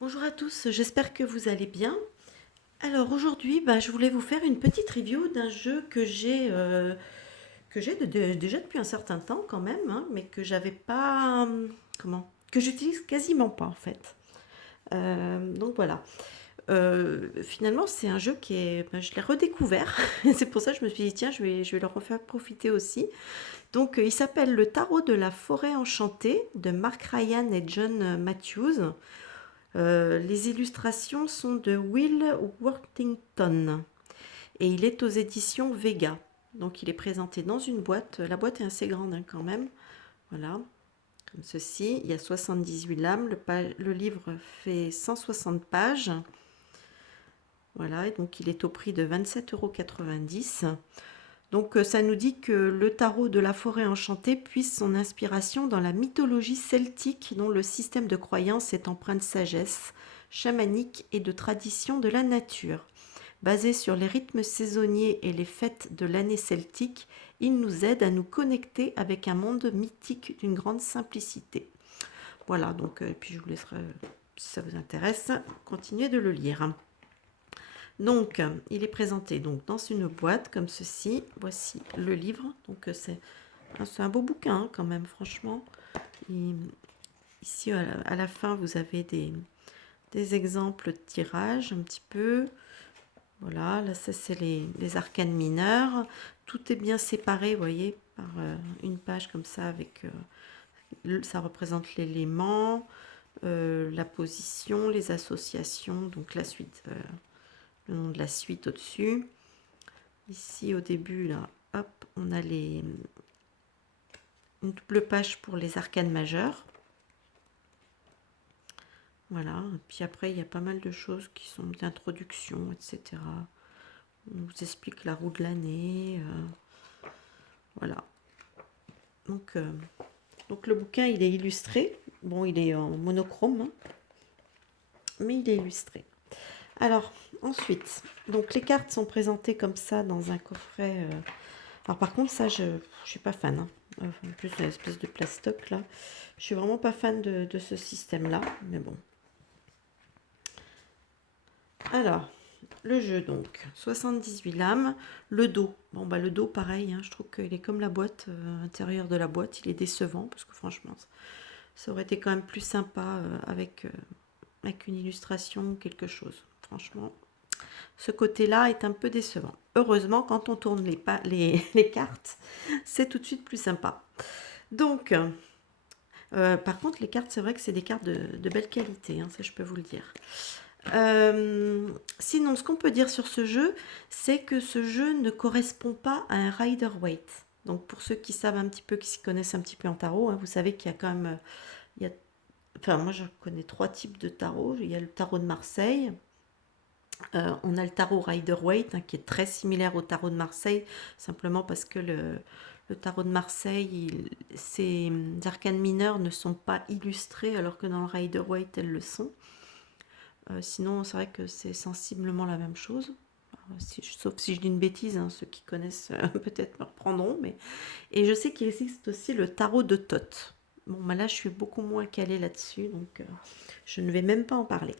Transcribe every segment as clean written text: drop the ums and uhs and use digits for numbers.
Bonjour à tous, j'espère que vous allez bien. Alors aujourd'hui, je voulais vous faire une petite review d'un jeu que j'ai déjà depuis un certain temps quand même, hein, mais que j'avais pas, que j'utilise quasiment pas en fait. Donc voilà. Finalement, c'est un jeu je l'ai redécouvert. C'est pour ça que je me suis dit tiens, je vais le refaire profiter aussi. Donc il s'appelle Le Tarot de la Forêt Enchantée de Mark Ryan et John Matthews. Les illustrations sont de Will Worthington et il est aux éditions Vega. Donc il est présenté dans une boîte. La boîte est assez grande hein, quand même. Voilà, comme ceci. Il y a 78 lames. Le livre fait 160 pages. Voilà, et donc il est au prix de 27,90 €. Donc ça nous dit que le tarot de la forêt enchantée puise son inspiration dans la mythologie celtique dont le système de croyance est empreint de sagesse, chamanique et de tradition de la nature. Basé sur les rythmes saisonniers et les fêtes de l'année celtique, il nous aide à nous connecter avec un monde mythique d'une grande simplicité. Voilà, donc puis je vous laisserai, si ça vous intéresse, continuer de le lire. Donc, il est présenté donc dans une boîte comme ceci. Voici le livre. Donc, c'est un beau bouquin hein, quand même, franchement. Et ici, à la fin, vous avez des exemples de tirage un petit peu. Voilà, là, ça, c'est les arcanes mineurs. Tout est bien séparé, vous voyez, par une page comme ça, avec ça représente l'élément, la position, les associations, donc la suite, le nom de la suite au-dessus. Ici, au début, là, hop, on a une double page pour les arcanes majeures. Voilà, et puis après, il y a pas mal de choses qui sont d'introduction, etc. On vous explique la roue de l'année. Voilà. Donc le bouquin, il est illustré. Bon, il est en monochrome, hein, mais il est illustré. Alors, ensuite, donc les cartes sont présentées comme ça dans un coffret. Alors par contre, ça, je suis pas fan. Hein. En plus, l'espèce de plastoc là. Je suis vraiment pas fan de ce système-là, mais bon. Alors, le jeu donc, 78 lames. Le dos, bon bah le dos pareil, hein, je trouve qu'il est comme la boîte, intérieur de la boîte, il est décevant parce que franchement, ça aurait été quand même plus sympa avec une illustration ou quelque chose. Franchement, ce côté-là est un peu décevant. Heureusement, quand on tourne les cartes, c'est tout de suite plus sympa. Donc, par contre, les cartes, c'est vrai que c'est des cartes de belle qualité, hein, ça je peux vous le dire. Sinon, ce qu'on peut dire sur ce jeu, c'est que ce jeu ne correspond pas à un Rider-Waite. Donc, pour ceux qui savent un petit peu, qui s'y connaissent un petit peu en tarot, hein, vous savez qu'il y a quand même, il y a, enfin, moi je connais 3 types de tarot. Il y a le tarot de Marseille, on a le tarot Rider-Waite hein, qui est très similaire au tarot de Marseille, simplement parce que le tarot de Marseille, ses arcanes mineures ne sont pas illustrées, alors que dans le Rider-Waite, elles le sont. Sinon, c'est vrai que c'est sensiblement la même chose. Sauf si je dis une bêtise, hein, ceux qui connaissent peut-être me reprendront. Et je sais qu'il existe aussi le tarot de Thoth. Bon, là, je suis beaucoup moins calée là-dessus, donc je ne vais même pas en parler.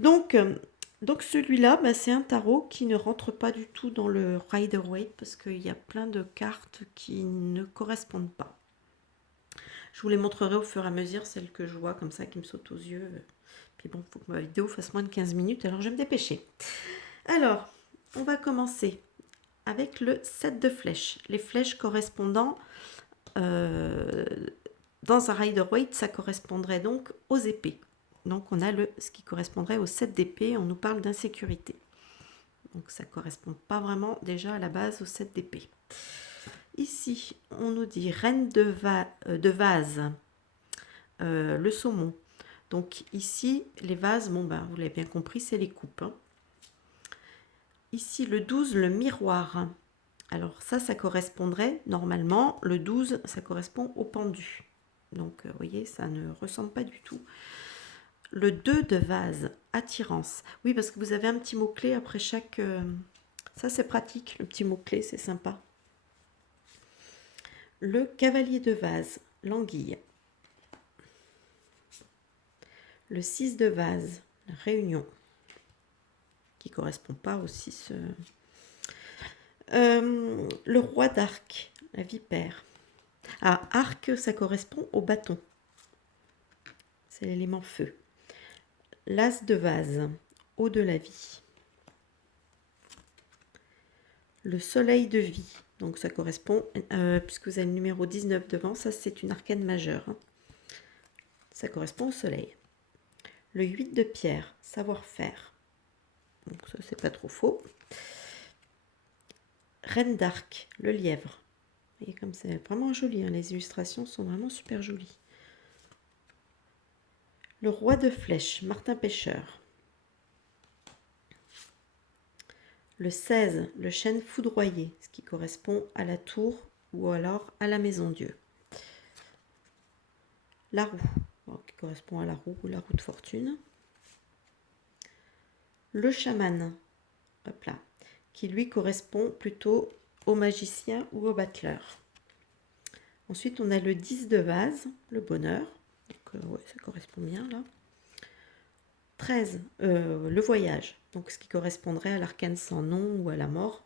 Donc, celui-là, c'est un tarot qui ne rentre pas du tout dans le Rider-Waite parce qu'il y a plein de cartes qui ne correspondent pas. Je vous les montrerai au fur et à mesure, celles que je vois comme ça, qui me sautent aux yeux. Puis bon, il faut que ma vidéo fasse moins de 15 minutes, alors je vais me dépêcher. Alors, on va commencer avec le set de flèches. Les flèches correspondant euh, dans un Rider-Waite, ça correspondrait donc aux épées. Donc on a ce qui correspondrait au 7 d'épée, on nous parle d'insécurité. Donc ça ne correspond pas vraiment déjà à la base au 7 d'épée. Ici, on nous dit reine de vase, le saumon. Donc ici, les vases, bon vous l'avez bien compris, c'est les coupes. Hein. Ici, le 12, le miroir. Alors ça correspondrait, normalement, le 12, ça correspond au pendu. Donc, vous voyez, ça ne ressemble pas du tout. Le 2 de vase, attirance. Oui, parce que vous avez un petit mot-clé après chaque... Ça, c'est pratique, le petit mot-clé, c'est sympa. Le cavalier de vase, l'anguille. Le 6 de vase, la réunion, qui correspond pas au 6. Le roi d'arc, la vipère. Ah, arc, ça correspond au bâton. C'est l'élément feu. L'as de vase, eau de la vie. Le soleil de vie, donc ça correspond, puisque vous avez le numéro 19 devant, ça c'est une arcane majeure. Hein. Ça correspond au soleil. Le 8 de pierre, savoir-faire. Donc ça c'est pas trop faux. Reine d'arc, le lièvre. Vous voyez comme c'est vraiment joli, hein, les illustrations sont vraiment super jolies. Le roi de flèche, Martin Pêcheur. Le 16, le chêne foudroyé, ce qui correspond à la tour ou alors à la maison Dieu. La roue, qui correspond à la roue ou la roue de fortune. Le chaman, hop là, qui lui correspond plutôt au magicien ou au battleur. Ensuite, on a le 10 de vase, le bonheur. Donc, ouais, ça correspond bien là. 13, le voyage, donc ce qui correspondrait à l'arcane sans nom ou à la mort.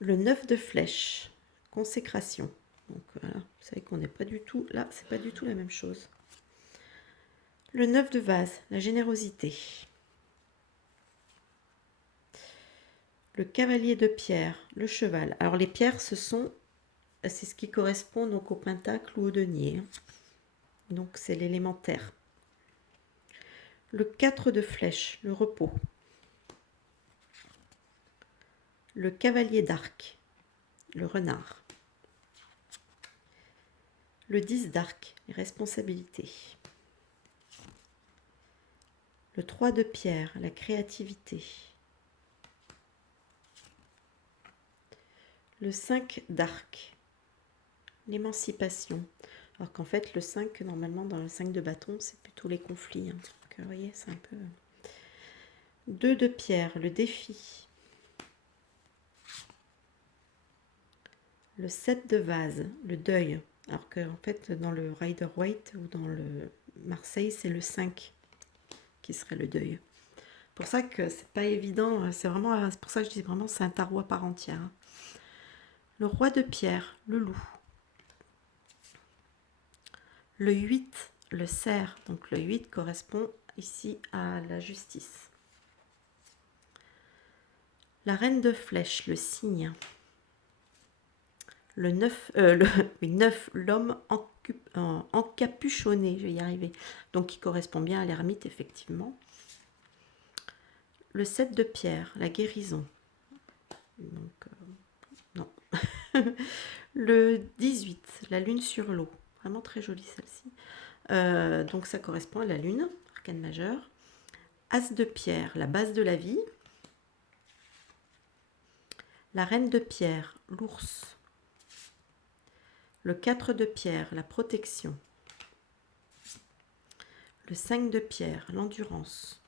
Le 9 de flèche, consécration. Donc voilà, vous savez qu'on n'est pas du tout là, c'est pas du tout la même chose. Le 9 de vase, la générosité. Le cavalier de pierre, le cheval. Alors les pierres, c'est ce qui correspond donc au pentacle ou au denier. Donc c'est l'élément terre. Le 4 de flèche, le repos. Le cavalier d'arc, le renard. Le 10 d'arc, les responsabilités. Le 3 de pierre, la créativité. Le 5 d'arc, l'émancipation. Alors qu'en fait, le 5, normalement, dans le 5 de bâton, c'est plutôt les conflits. Hein. Donc, vous voyez, c'est un peu... 2 de pierre, le défi. Le 7 de vase, le deuil. Alors qu'en fait, dans le Rider-Waite ou dans le Marseille, c'est le 5 qui serait le deuil. C'est pour ça que c'est pas évident. C'est pour ça que je dis vraiment c'est un tarot à part entière. Hein. Le roi de pierre, le loup. Le 8, le cerf. Donc le 8 correspond ici à la justice. La reine de flèche, le cygne. Le 9, 9, l'homme encapuchonné, je vais y arriver. Donc qui correspond bien à l'ermite, effectivement. Le 7 de pierre, la guérison. Donc, non. Le 18, la lune sur l'eau. Vraiment très jolie celle-ci. Donc ça correspond à la lune, arcane majeure. As de pierre, la base de la vie. La reine de pierre, l'ours. Le 4 de pierre, la protection. Le 5 de pierre, l'endurance.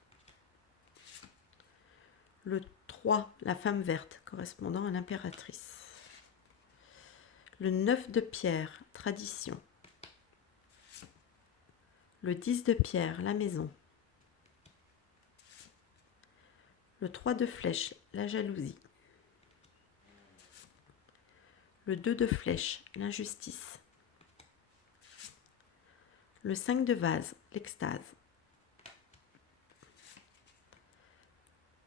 Le 3, la femme verte, correspondant à l'impératrice. Le 9 de pierre, tradition. Le 10 de pierre, la maison. Le 3 de flèche, la jalousie. Le 2 de flèche, l'injustice. Le 5 de vase, l'extase.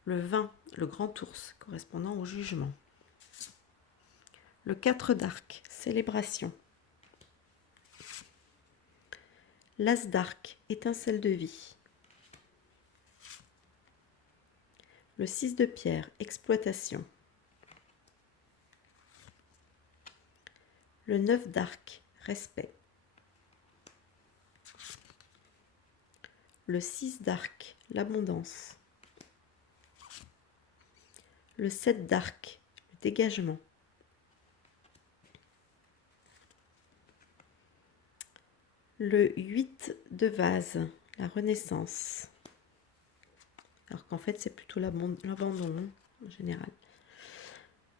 Le 20, le grand ours, correspondant au jugement. Le 4 d'arc, célébration. L'as d'arc, étincelle de vie. Le 6 de pierre, exploitation. Le 9 d'arc, respect. Le 6 d'arc, l'abondance. Le 7 d'arc, le dégagement. Le 8 de vase, la renaissance. Alors qu'en fait, c'est plutôt l'abandon en général.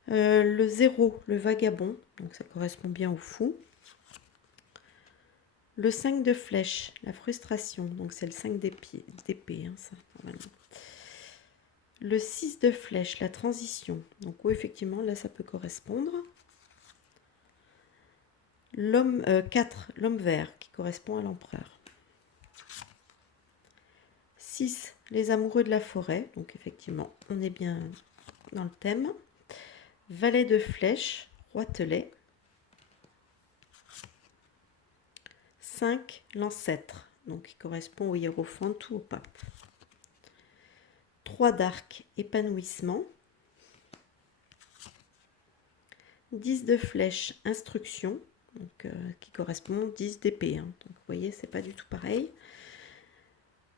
Le 0, le vagabond, donc ça correspond bien au fou. Le 5 de flèche, la frustration. Donc c'est le 5 d'épée, hein, ça, normalement. Le 6 de flèche, la transition. Donc oui, effectivement, là, ça peut correspondre. L'homme 4, l'homme vert, qui correspond à l'empereur. 6, les amoureux de la forêt. Donc effectivement, on est bien dans le thème. Valet de flèche, roitelet. 5, l'ancêtre, donc qui correspond au hiérophante ou au pape. 3 d'arc, épanouissement. 10 de flèche, instruction, donc, qui correspond 10 d'épée. Hein. Donc vous voyez, c'est pas du tout pareil.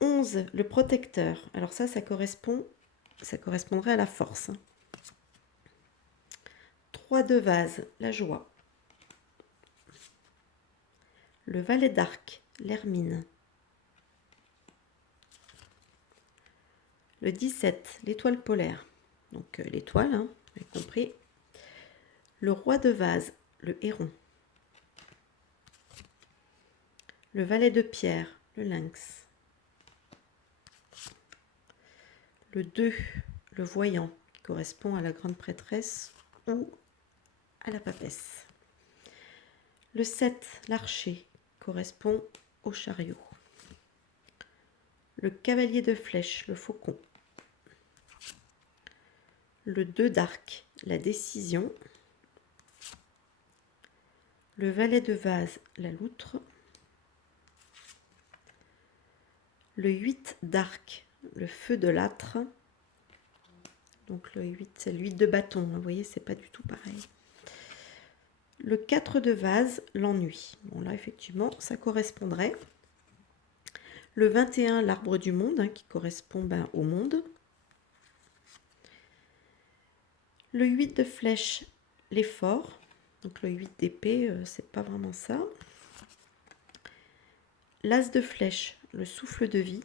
11, le protecteur. Alors ça correspondrait à la force. 3 de vase, la joie. Le valet d'arc, l'hermine. Le 17, l'étoile polaire. Donc l'étoile, hein, vous avez compris. Le roi de vase, le héron. Le valet de pierre, le lynx. Le 2, le voyant, qui correspond à la grande prêtresse ou à la papesse. Le 7, l'archer, correspond au chariot. Le cavalier de flèche, le faucon. Le 2 d'arc, la décision. Le valet de vase, la loutre. Le 8 d'arc, le feu de l'âtre. Donc le 8, c'est le 8 de bâton. Vous voyez, c'est pas du tout pareil. Le 4 de vase, l'ennui. Bon là, effectivement, ça correspondrait. Le 21, l'arbre du monde, hein, qui correspond au monde. Le 8 de flèche, l'effort. Donc le 8 d'épée, c'est pas vraiment ça. L'as de flèche, le souffle de vie.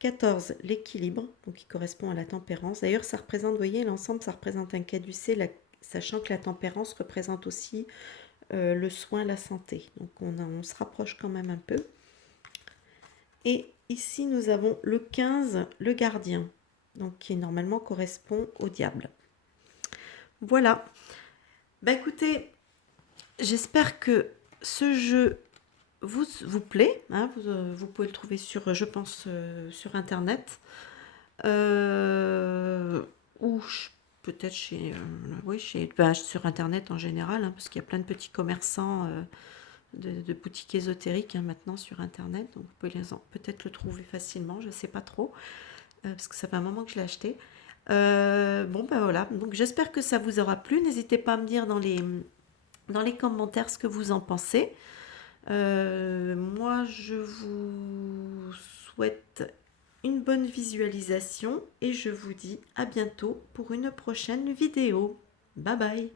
14, l'équilibre, donc qui correspond à la tempérance. D'ailleurs, ça représente, vous voyez, l'ensemble, ça représente un caducée, sachant que la tempérance représente aussi le soin, la santé. Donc on se rapproche quand même un peu. Et ici, nous avons le 15, le gardien, donc qui normalement correspond au diable. Voilà. Bah écoutez, j'espère que ce jeu vous plaît. Hein, vous pouvez le trouver sur, je pense, sur Internet. Ou peut-être sur Internet en général, hein, parce qu'il y a plein de petits commerçants de boutiques ésotériques, hein, maintenant sur Internet. Donc vous pouvez peut-être le trouver facilement, je ne sais pas trop, parce que ça fait un moment que je l'ai acheté. Bon, ben voilà. Donc j'espère que ça vous aura plu. N'hésitez pas à me dire dans les commentaires ce que vous en pensez. Moi, je vous souhaite une bonne visualisation et je vous dis à bientôt pour une prochaine vidéo. Bye bye!